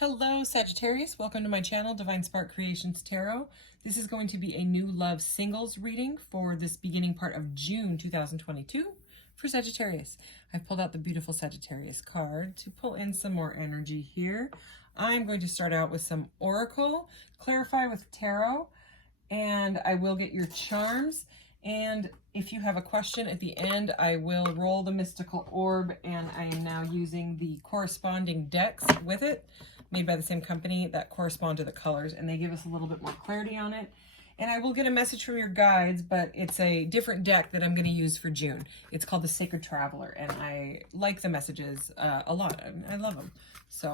Hello Sagittarius, welcome to my channel, Divine Spark Creations Tarot. This is going to be a new love singles reading for this beginning part of June 2022 for Sagittarius. I've pulled out the beautiful Sagittarius card to pull in some more energy here. I'm going to start out with some Oracle, clarify with Tarot, and I will get your charms. And if you have a question at the end, I will roll the mystical orb, and I am now using the corresponding decks with it, made by the same company, that correspond to the colors, and they give us a little bit more clarity on it. And I will get a message from your guides, but it's a different deck that I'm going to use for June. It's called the Sacred Traveler, and I like the messages a lot. I love them. So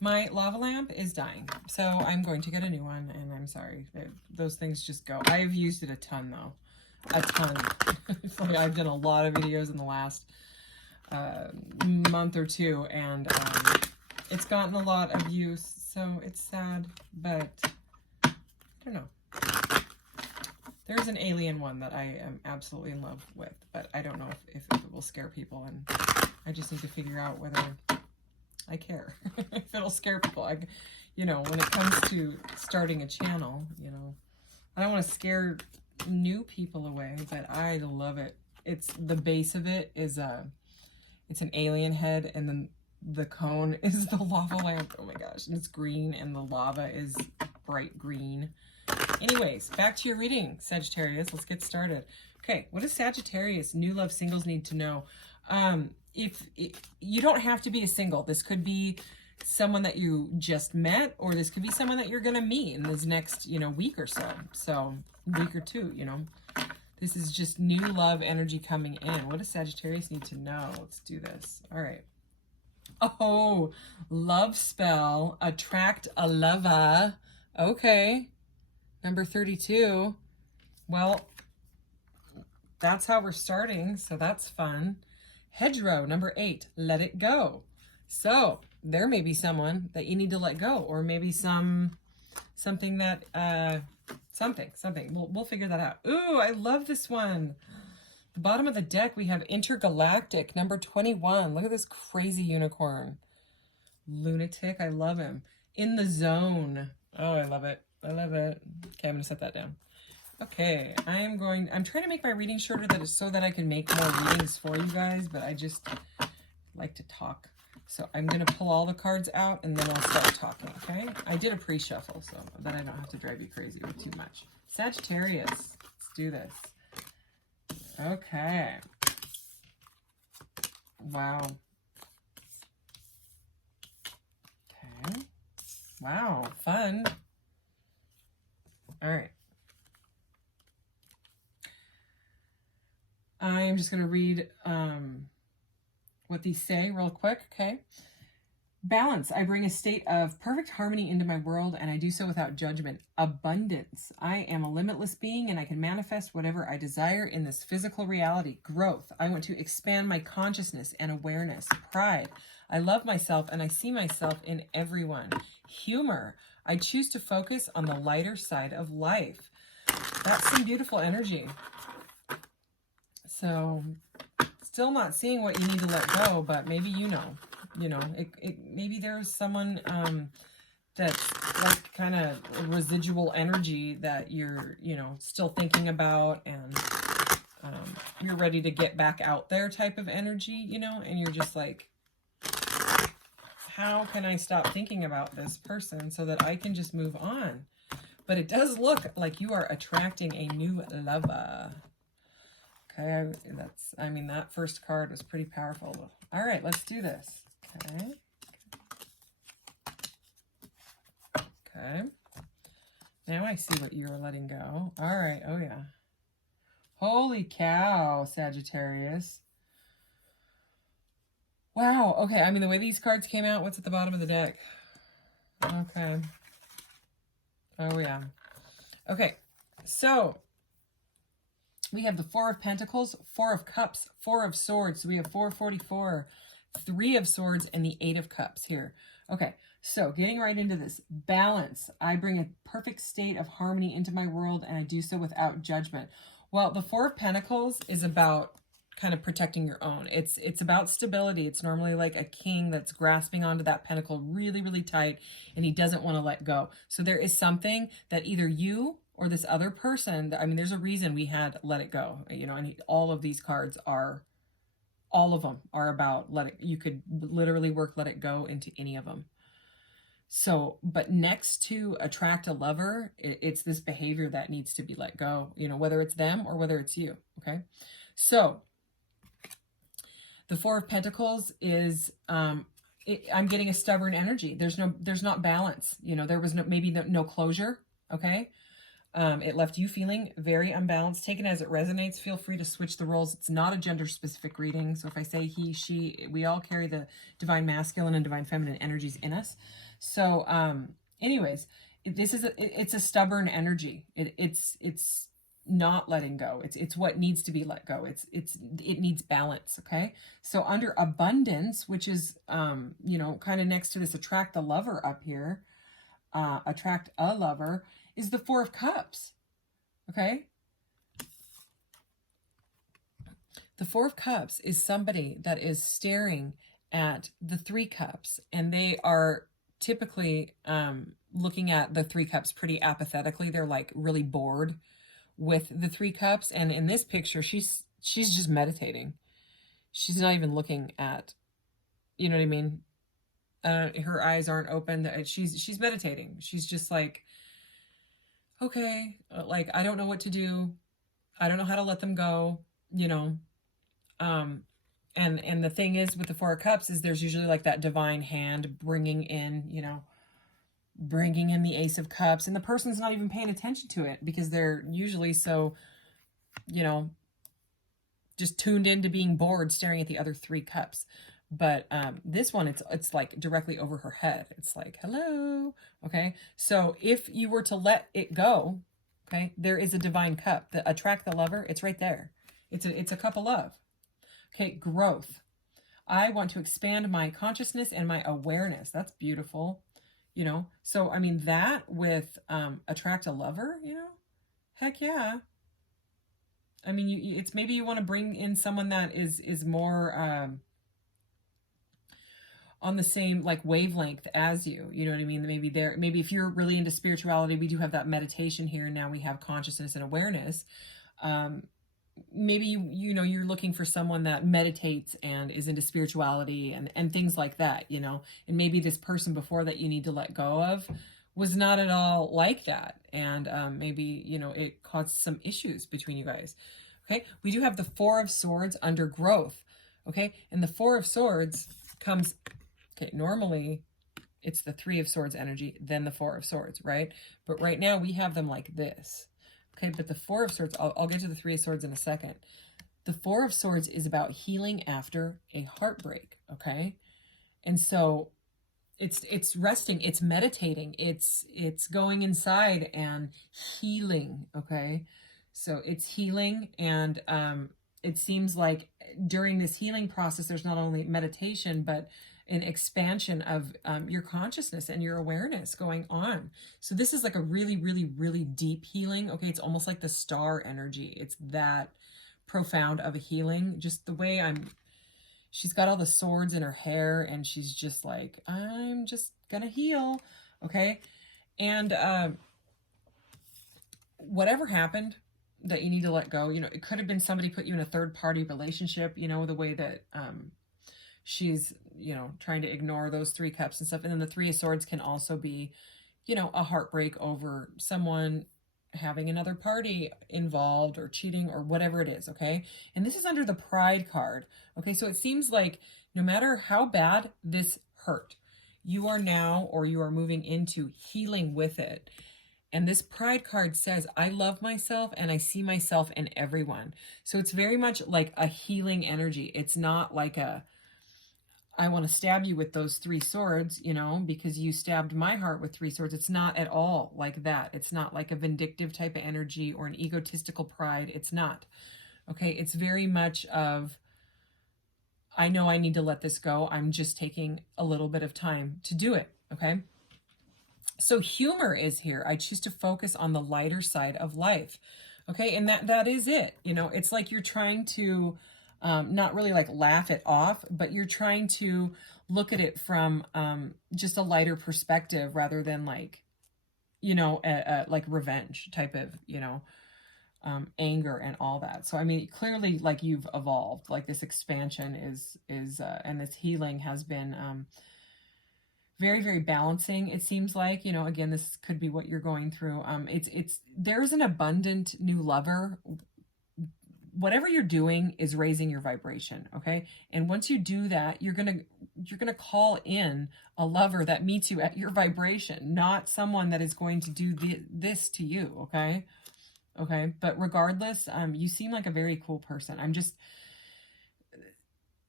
my lava lamp is dying, so I'm going to get a new one, and I'm sorry. Those things just go. I've used it a ton, though. A ton. It's like I've done a lot of videos in the last month or two, and it's gotten a lot of use, so it's sad, but I don't know. There's an alien one that I am absolutely in love with, but I don't know if it will scare people, and I just need to figure out whether I care. If it'll scare people. When it comes to starting a channel, I don't want to scare new people away, but I love it. It's the base of it is it's an alien head, and then the cone is the lava lamp. Oh my gosh, and it's green, and the lava is bright green. Anyways, back to your reading, Sagittarius. Let's get started. Okay, what does Sagittarius new love singles need to know? If you don't have to be a single. This could be someone that you just met, or this could be someone that you're gonna meet in this next week or so week or two. This is just new love energy coming in. What does Sagittarius need to know? Let's do this. All right. Oh, love spell, attract a lover. Okay. Number 32. Well, that's how we're starting, so that's fun. Hedgerow, number 8, let it go. So there may be someone that you need to let go, or maybe something that, something. We'll figure that out. Ooh, I love this one. The bottom of the deck, we have Intergalactic, number 21. Look at this crazy unicorn. Lunatic, I love him. In the Zone. Oh, I love it. I love it. Okay, I'm going to set that down. Okay, I'm trying to make my reading shorter so that I can make more readings for you guys, but I just like to talk. So I'm going to pull all the cards out, and then I'll start talking, okay? I did a pre-shuffle, so that I don't have to drive you crazy with too much. Sagittarius, let's do this. Okay. Wow. Okay. Wow, fun. All right. I'm just going to read what these say real quick, okay? Balance. I bring a state of perfect harmony into my world, and I do so without judgment. Abundance. I am a limitless being, and I can manifest whatever I desire in this physical reality. Growth. I want to expand my consciousness and awareness. Pride. I love myself, and I see myself in everyone. Humor. I choose to focus on the lighter side of life. That's some beautiful energy. So, still not seeing what you need to let go, but maybe maybe there's someone that's like kind of residual energy that you're still thinking about, and you're ready to get back out there type of energy, and you're just like, how can I stop thinking about this person so that I can just move on? But it does look like you are attracting a new lover. Okay, that first card was pretty powerful. All right, let's do this. Okay. Okay. Now I see what you're letting go. All right, oh yeah. Holy cow, Sagittarius. Wow, okay, the way these cards came out, what's at the bottom of the deck? Okay. Oh yeah. Okay, so we have the 4 of Pentacles, 4 of Cups, 4 of Swords. So we have 444, 3 of Swords, and the 8 of Cups here. Okay, so getting right into this. Balance. I bring a perfect state of harmony into my world, and I do so without judgment. Well, the 4 of Pentacles is about kind of protecting your own. It's about stability. It's normally like a king that's grasping onto that pentacle really, really tight, and he doesn't want to let go. So there is something that either you or this other person, I mean, there's a reason we had let it go, you know, and all of these cards are, all of them are about let it, you could literally work let it go into any of them. So, but next to attract a lover, it's this behavior that needs to be let go, you know, whether it's them or whether it's you. Okay. So the Four of Pentacles is, I'm getting a stubborn energy. There's not balance. You know, there was maybe no closure. Okay. It left you feeling very unbalanced. Take it as it resonates. Feel free to switch the roles. It's not a gender specific reading. So if I say he, she, we all carry the divine masculine and divine feminine energies in us. So, anyways, it's a stubborn energy. It's not letting go. It's what needs to be let go. It needs balance. Okay. So under abundance, which is, you know, kind of next to this attract the lover up here, attract a lover, is the Four of Cups. Okay. The Four of Cups is somebody that is staring at the Three Cups, and they are typically looking at the Three Cups pretty apathetically. They're like really bored with the Three Cups. And in this picture, she's just meditating. She's not even looking at, you know what I mean? Her eyes aren't open. She's meditating. She's just like, okay, like, I don't know what to do. I don't know how to let them go, you know? And the thing is with the Four of Cups is there's usually like that divine hand bringing in, you know, bringing in the Ace of Cups, and the person's not even paying attention to it because they're usually so, you know, just tuned into being bored, staring at the other Three Cups. But this one, it's like directly over her head. It's like, hello. Okay. So if you were to let it go, okay, there is a divine cup. The attract the lover, it's right there. It's a cup of love. Okay, growth. I want to expand my consciousness and my awareness. That's beautiful. You know, so I mean that with attract a lover, you know, heck yeah. I mean, it's maybe you want to bring in someone that is more on the same like wavelength as you. You know what I mean? Maybe if you're really into spirituality, we do have that meditation here. Now we have consciousness and awareness. Maybe you know you're looking for someone that meditates and is into spirituality and things like that, you know, and maybe this person before that you need to let go of was not at all like that, and maybe, you know, it caused some issues between you guys. Okay, we do have the Four of Swords under growth. Okay, and the Four of Swords comes, okay, normally it's the Three of Swords energy, then the Four of Swords, right? But right now we have them like this. Okay, but the Four of Swords, I'll get to the Three of Swords in a second. The Four of Swords is about healing after a heartbreak, okay? And so it's resting, it's meditating, it's going inside and healing, okay? So it's healing, and it seems like during this healing process, there's not only meditation, but an expansion of your consciousness and your awareness going on. So this is like a really, really, really deep healing. Okay, it's almost like the star energy. It's that profound of a healing. Just the way she's got all the swords in her hair, and she's just like, I'm just gonna heal. Okay, and whatever happened that you need to let go, you know, it could have been somebody put you in a third-party relationship, you know, the way that she's, you know, trying to ignore those Three Cups and stuff. And then the Three of Swords can also be, you know, a heartbreak over someone having another party involved or cheating or whatever it is, okay? And this is under the Pride card, okay? So it seems like no matter how bad this hurt, you are now, or you are moving into healing with it. And this Pride card says, I love myself and I see myself in everyone. So it's very much like a healing energy. It's not like I want to stab you with those Three Swords, you know, because you stabbed my heart with Three Swords. It's not at all like that. It's not like a vindictive type of energy or an egotistical pride. It's not. Okay, it's very much of, I know I need to let this go. I'm just taking a little bit of time to do it, okay? So humor is here. I choose to focus on the lighter side of life, okay? And that is it. You know, it's like you're trying to not really like laugh it off, but you're trying to look at it from just a lighter perspective rather than like, you know, like revenge type of, you know, anger and all that. So, I mean, clearly like you've evolved, like this expansion is and this healing has been very, very balancing. It seems like, you know, again, this could be what you're going through. There's an abundant new lover. Whatever you're doing is raising your vibration, okay? And once you do that, you're gonna call in a lover that meets you at your vibration, not someone that is going to do this to you, okay? Okay, but regardless, you seem like a very cool person.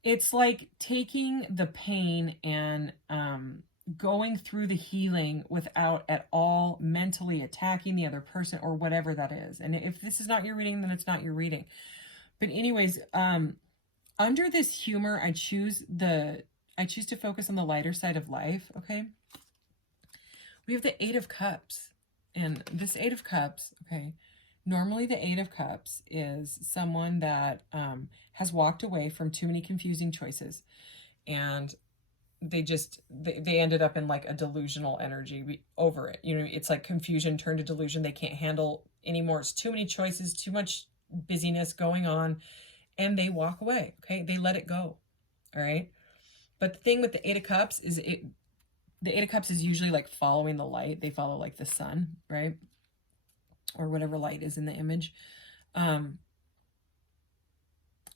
It's like taking the pain and going through the healing without at all mentally attacking the other person or whatever that is. And if this is not your reading, then it's not your reading. But anyways, under this humor, I choose to focus on the lighter side of life, okay? We have the Eight of Cups. And this Eight of Cups, okay, normally the Eight of Cups is someone that has walked away from too many confusing choices. And they ended up in like a delusional energy over it. You know, it's like confusion turned to delusion. They can't handle anymore. It's too many choices, too much busyness going on, and they walk away. Okay, they let it go. All right. But the thing with the Eight of Cups is the Eight of Cups is usually like following the light. They follow like the sun, right? Or whatever light is in the image.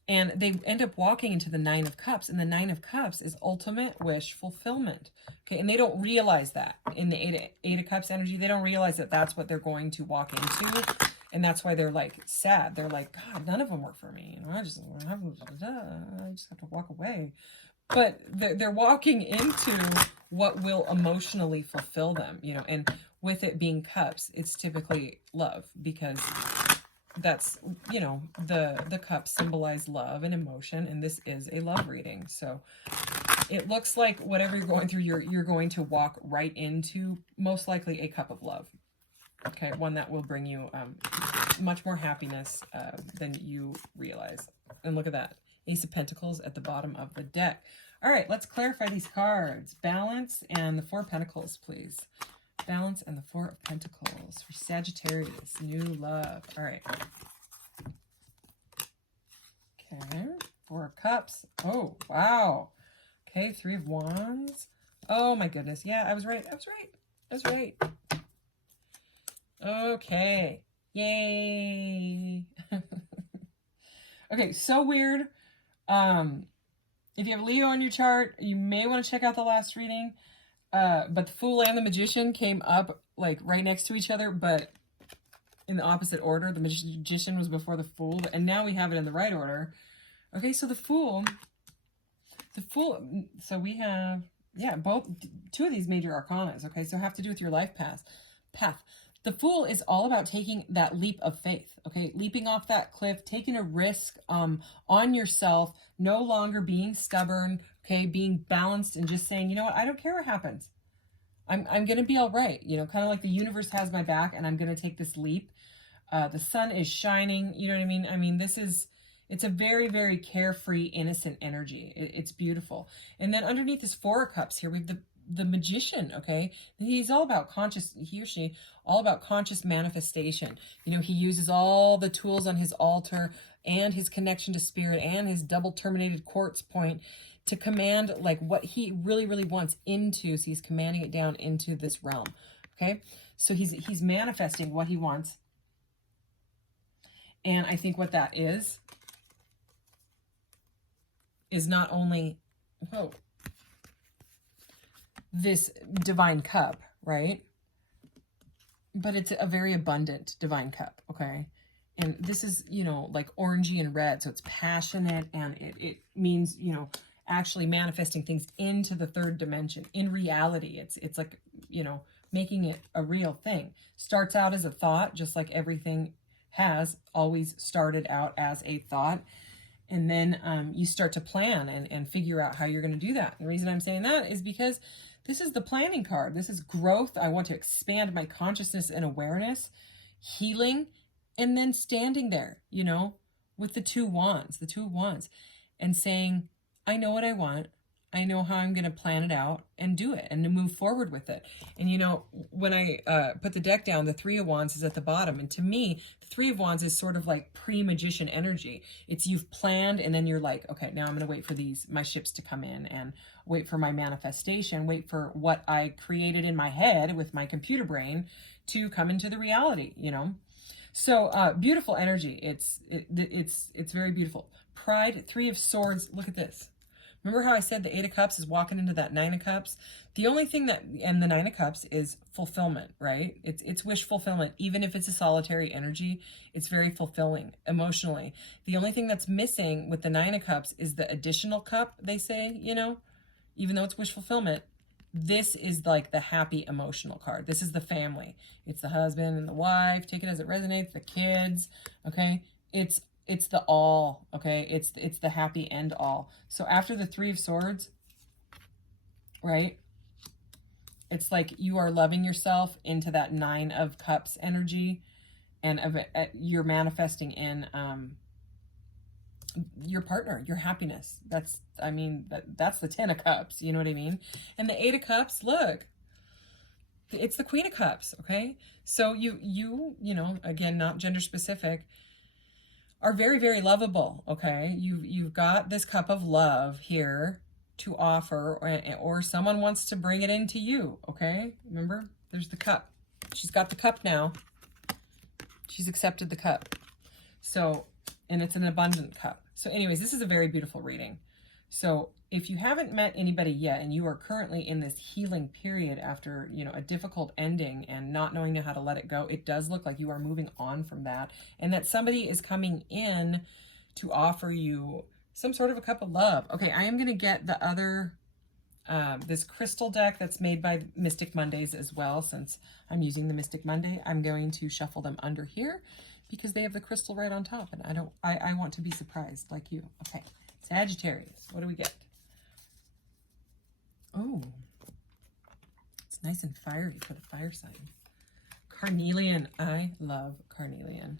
And they end up walking into the Nine of Cups, and the Nine of Cups is ultimate wish fulfillment. Okay, and they don't realize that in the Eight of Cups energy. They don't realize that that's what they're going to walk into, and that's why they're like sad. They're like, God, none of them work for me. You know, I just have to walk away. But they're walking into what will emotionally fulfill them. You know, and with it being cups, it's typically love, because that's, you know, the cups symbolize love and emotion, and this is a love reading. So it looks like whatever you're going through, you're going to walk right into most likely a cup of love. Okay, one that will bring you much more happiness than you realize. And look at that, Ace of Pentacles at the bottom of the deck. All right, let's clarify these cards. Balance and the Four of Pentacles, please. Balance and the Four of Pentacles for Sagittarius, new love. All right. Okay, Four of Cups. Oh, wow. Okay, Three of Wands. Oh my goodness. Yeah, I was right. I was right. Okay. Yay. Okay, so weird. If you have Leo on your chart, you may want to check out the last reading. But the Fool and the Magician came up like right next to each other, but in the opposite order. The Magician was before the Fool, and now we have it in the right order. Okay, so the Fool, so we have, yeah, two of these major arcanas, okay, so have to do with your life path. The Fool is all about taking that leap of faith, okay, leaping off that cliff, taking a risk on yourself, no longer being stubborn, okay, being balanced and just saying, you know what, I don't care what happens. I'm going to be all right, you know, kind of like the universe has my back, and I'm going to take this leap. The sun is shining, you know what I mean? I mean, it's a very, very carefree, innocent energy. It's beautiful. And then underneath this Four of Cups here, we have the Magician, okay? He's all about he or she, all about conscious manifestation. You know, he uses all the tools on his altar and his connection to spirit and his double terminated quartz point to command like what he really, really wants into. So he's commanding it down into this realm, okay? So he's manifesting what he wants. And I think what that is not only, this divine cup, right? But it's a very abundant divine cup, okay? And this is, you know, like orangey and red, so it's passionate, and it means, you know, actually manifesting things into the third dimension. In reality, it's like, you know, making it a real thing. Starts out as a thought, just like everything has always started out as a thought. And then you start to plan and figure out how you're going to do that. And the reason I'm saying that is because this is the planning card. This is growth. I want to expand my consciousness and awareness, healing, and then standing there, you know, with the two of wands, and saying, I know what I want. I know how I'm going to plan it out and do it and to move forward with it. And, you know, when I put the deck down, the Three of Wands is at the bottom. And to me, the Three of Wands is sort of like pre-magician energy. It's you've planned and then you're like, okay, now I'm going to wait for my ships to come in and wait for my manifestation, wait for what I created in my head with my computer brain to come into the reality, you know? So beautiful energy. It's very beautiful. Pride, Three of Swords. Look at this. Remember how I said the Eight of Cups is walking into that Nine of Cups? The only thing and the Nine of Cups is fulfillment, right? It's wish fulfillment. Even if it's a solitary energy, it's very fulfilling emotionally. The only thing that's missing with the Nine of Cups is the additional cup, they say, you know, even though it's wish fulfillment, this is like the happy emotional card. This is the family. It's the husband and the wife. Take it as it resonates. The kids, okay? It's the all, okay? It's the happy end all. So after the Three of Swords, right? It's like you are loving yourself into that Nine of Cups energy, and you're manifesting in your partner, your happiness. That's the Ten of Cups, you know what I mean? And the Eight of Cups, look, it's the Queen of Cups, okay? So you know, again, not gender specific, are very, very lovable, okay? You've got this cup of love here to offer, or someone wants to bring it into you, okay? Remember, there's the cup. She's got the cup now. She's accepted the cup. So, and it's an abundant cup. So anyways, this is a very beautiful reading. So if you haven't met anybody yet and you are currently in this healing period after, you know, a difficult ending and not knowing how to let it go, it does look like you are moving on from that, and that somebody is coming in to offer you some sort of a cup of love. Okay, I am going to get the other, this crystal deck that's made by Mystic Mondays as well. Since I'm using the Mystic Monday, I'm going to shuffle them under here because they have the crystal right on top, and I want to be surprised like you. Okay. Sagittarius, what do we get? Oh, it's nice and fiery for the fire sign. Carnelian, I love carnelian.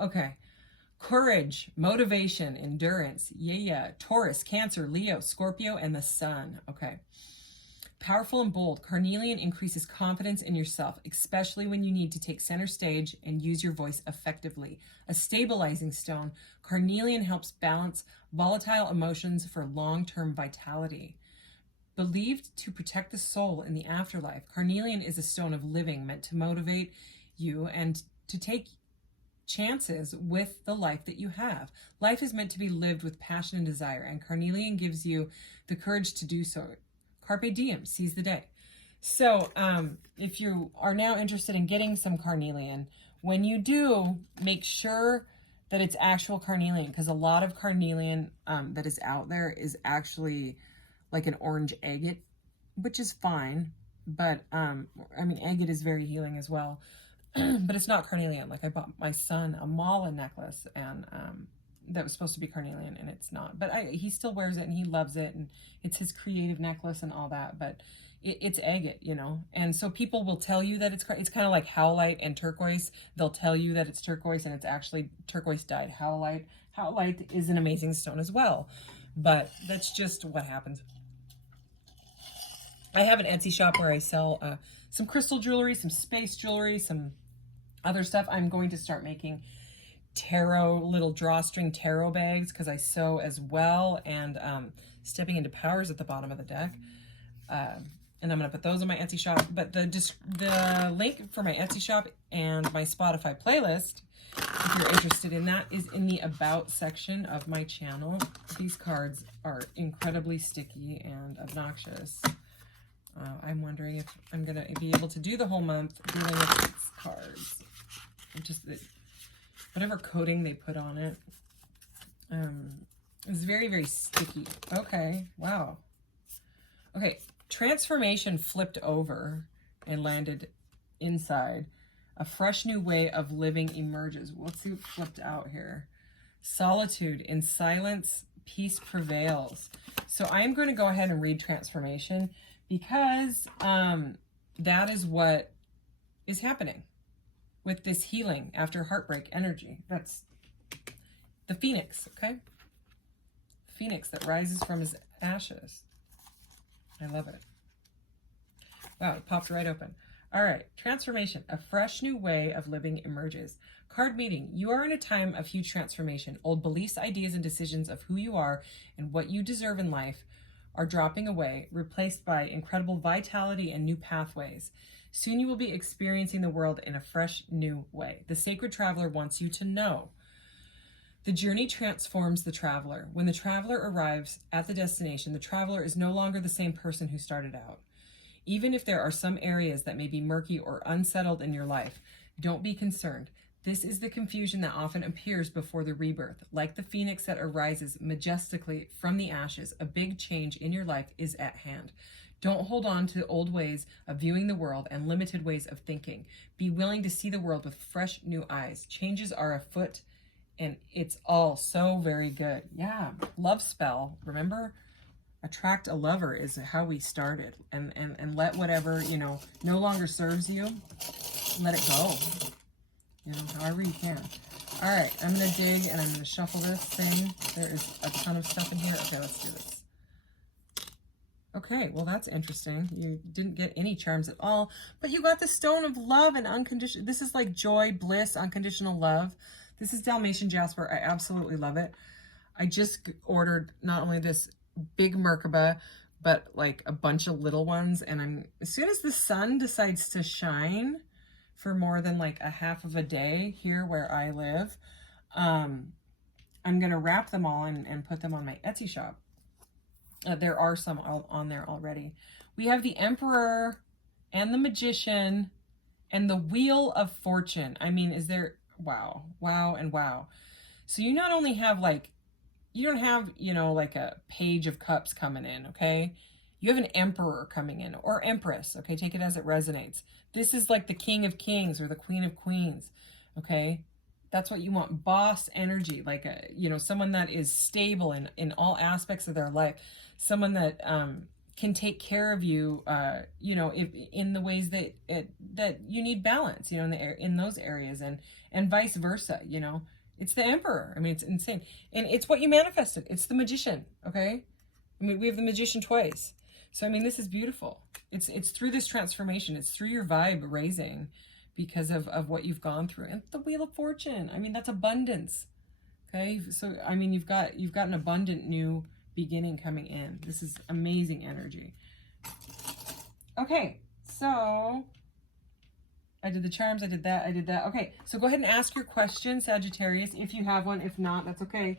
Okay, courage, motivation, endurance, yeah. Taurus, Cancer, Leo, Scorpio, and the Sun. Okay. Powerful and bold, carnelian increases confidence in yourself, especially when you need to take center stage and use your voice effectively. A stabilizing stone, carnelian helps balance volatile emotions for long-term vitality. Believed to protect the soul in the afterlife, carnelian is a stone of living meant to motivate you and to take chances with the life that you have. Life is meant to be lived with passion and desire, and carnelian gives you the courage to do so. Carpe diem, seize the day. So if you are now interested in getting some carnelian, when you do, make sure that it's actual carnelian, because a lot of carnelian that is out there is actually like an orange agate, which is fine, but I mean, agate is very healing as well, but it's not carnelian. Like I bought my son a mala necklace, and that was supposed to be carnelian, and it's not, but he still wears it and he loves it, and it's his creative necklace and all that, but it's agate, you know. And so people will tell you that it's kind of like howlite and turquoise. They'll tell you that it's turquoise and it's actually turquoise dyed howlite. Howlite is an amazing stone as well, but that's just what happens. I have an Etsy shop where I sell some crystal jewelry, some space jewelry, some other stuff. I'm going to start making tarot, little drawstring tarot bags, because I sew as well, and stepping into powers at the bottom of the deck, and I'm going to put those on my Etsy shop. But the link for my Etsy shop and my Spotify playlist, if you're interested in that, is in the about section of my channel. These cards are incredibly sticky and obnoxious. I'm wondering if I'm going to be able to do the whole month dealing with these cards. Whatever coating they put on it is very, very sticky. Okay, wow. Okay, transformation flipped over and landed inside. A fresh new way of living emerges. Let's see what flipped out here. Solitude, in silence, peace prevails. So I am going to go ahead and read transformation, because that is what is happening with this healing after heartbreak energy. That's The phoenix, okay? Phoenix that rises from his ashes. I love it. Wow, it popped right open. All right, transformation. A fresh new way of living emerges. Card meeting. You are in a time of huge transformation. Old beliefs, ideas, and decisions of who you are and what you deserve in life are dropping away, replaced by incredible vitality and new pathways. Soon you will be experiencing the world in a fresh new way. The sacred traveler wants you to know. The journey transforms the traveler. When the traveler arrives at the destination, the traveler is no longer the same person who started out. Even if there are some areas that may be murky or unsettled in your life, don't be concerned. This is the confusion that often appears before the rebirth. Like the phoenix that arises majestically from the ashes, a big change in your life is at hand. Don't hold on to old ways of viewing the world and limited ways of thinking. Be willing to see the world with fresh new eyes. Changes are afoot, and it's all so very good. Yeah, love spell. Remember? Attract a lover is how we started. And let whatever, no longer serves you, let it go. However you can. All right, I'm going to dig and I'm going to shuffle this thing. There is a ton of stuff in here. Okay, let's do this. Okay, well, that's interesting. You didn't get any charms at all, but you got the stone of love and unconditional. This is like joy, bliss, unconditional love. This is Dalmatian jasper. I absolutely love it. I just ordered not only this big Merkaba, but like a bunch of little ones. And as soon as the sun decides to shine for more than like a half of a day here where I live, I'm going to wrap them all and put them on my Etsy shop. There are some on there already. We have the Emperor and the Magician and the Wheel of Fortune. I mean, is there, wow, and wow. So you not only have like, you don't have, like a Page of Cups coming in, okay? You have an Emperor coming in, or Empress, okay? Take it as it resonates. This is like the King of Kings or the Queen of Queens, okay? That's what you want. Boss energy, like someone that is stable in all aspects of their life. Someone that can take care of you, if, in the ways that you need balance, in those areas, and vice versa, It's the Emperor. I mean, it's insane. And it's what you manifested. It's the Magician, okay? I mean, we have the Magician twice. So, I mean, this is beautiful. It's through this transformation. It's through your vibe raising because of what you've gone through. And the Wheel of Fortune. I mean, that's abundance, okay? So, I mean, you've got an abundant new beginning coming in. This is amazing energy. Okay, so I did the charms, I did that. Okay, so go ahead and ask your question, Sagittarius, if you have one. If not, that's okay.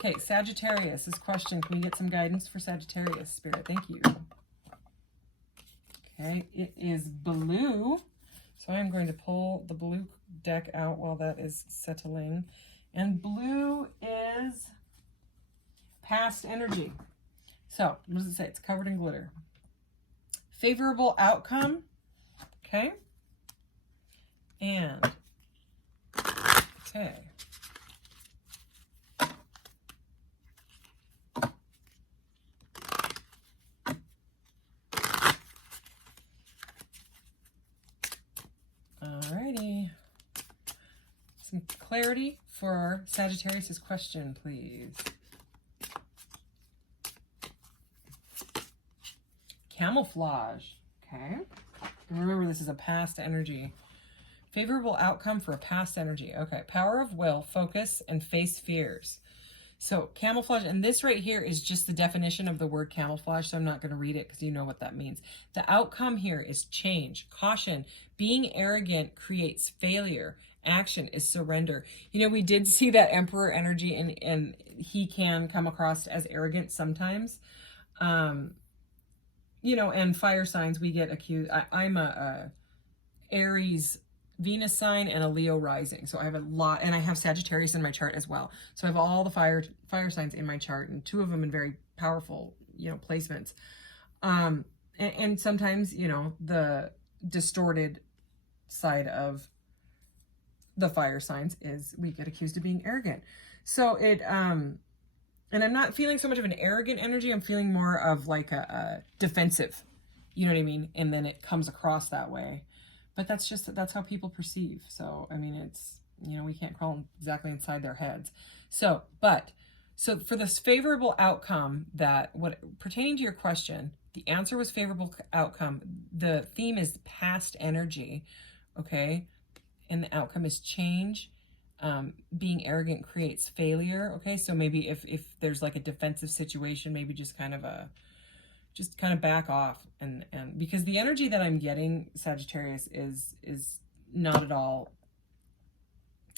Okay, Sagittarius, this question, can we get some guidance for Sagittarius, Spirit? Thank you. Okay, it is blue. So I'm going to pull the blue deck out while that is settling. And blue is past energy. So, what does it say? It's covered in glitter. Favorable outcome. Okay. And, okay. Alrighty. Some clarity for Sagittarius' question, please. Camouflage. Okay. And remember, this is a past energy. Favorable outcome for a past energy. Okay. Power of will, focus, and face fears. So camouflage, and this right here is just the definition of the word camouflage, so I'm not going to read it because you know what that means. The outcome here is change, caution. Being arrogant creates failure. Action is surrender. We did see that Emperor energy, and he can come across as arrogant sometimes. And fire signs, we get accused. I'm a Aries Venus sign and a Leo rising. So I have a lot, and I have Sagittarius in my chart as well. So I have all the fire signs in my chart, and two of them in very powerful, placements. And sometimes, the distorted side of the fire signs is we get accused of being arrogant. So and I'm not feeling so much of an arrogant energy. I'm feeling more of like a defensive, you know what I mean? And then it comes across that way. But that's how people perceive. So, I mean, you know, we can't crawl exactly inside their heads. So for this favorable outcome, that what pertaining to your question, the answer was favorable outcome. The theme is past energy, okay? And the outcome is change. Being arrogant creates failure, okay? So maybe if there's like a defensive situation, maybe just kind of back off, and because the energy that I'm getting, Sagittarius, is not at all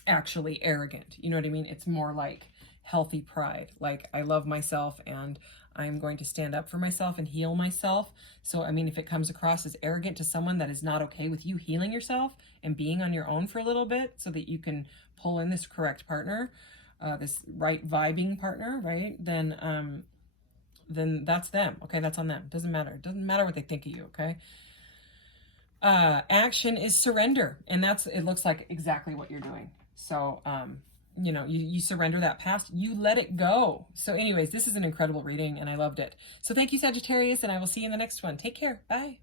actually arrogant. You know what I mean? It's more like healthy pride. Like, I love myself and I'm going to stand up for myself and heal myself. So, I mean, if it comes across as arrogant to someone that is not okay with you healing yourself and being on your own for a little bit so that you can pull in this correct partner, this right vibing partner, right? Then that's them. Okay, that's on them. Doesn't matter. It doesn't matter what they think of you, okay? Action is surrender, and it looks like exactly what you're doing. So, you know, you surrender that past, you let it go. So anyways, this is an incredible reading and I loved it. So thank you, Sagittarius, and I will see you in the next one. Take care. Bye.